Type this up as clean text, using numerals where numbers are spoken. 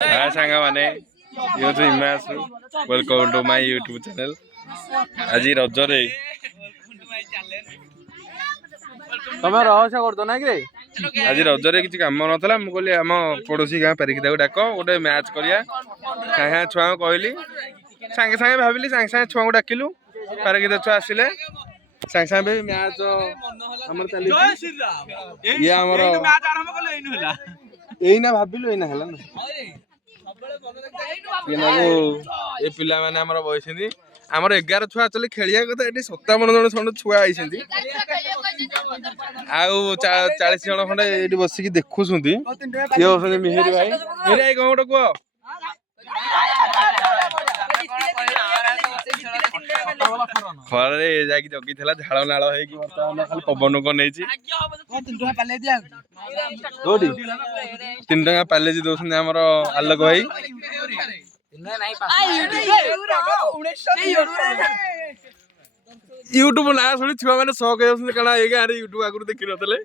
हाय सांगा माने यो तो Himanshu welcome to my YouTube channel. आज रज रे तुम रहस्य करतो ना कि आज रज रे किसी काम नथला मु कहली आम पड़ोसी गाँ पेरिकिता डाक गोटे मैच करिया सागे सागे छुआ कहली सांगे सांगे भाविली सांगे सांगे छुआ को डाकिलु पेरिकिता छुआ आसिले सांगे सांगे मैच हमर चली ये हमर मैच आरंभ कले एनु हला एइना भाबिलु एइना हला ना ये पिला माने हमर बयसिंदी हमर 11 छुआ चले खेलिया कथा एटी 57 जण छंड छुआ आइसिंदी आउ 40 जण खंडे एटी बसी की देखुसुंदी ये होसंदी मिहिर भाई कोन गोटे को खरे जाकी जगी थला झाळ नाळ हे की वर्तमान खाली पवन को नेची 3 टका पाले दिया कोडी 3 टका पाले जी दोसंदी हमर आलोक भाई यूट्यूब ना शुणी छुआ मैंने शौक है कारण ये गाँव यूट्यूब आगुरी देखी नଥିଲେ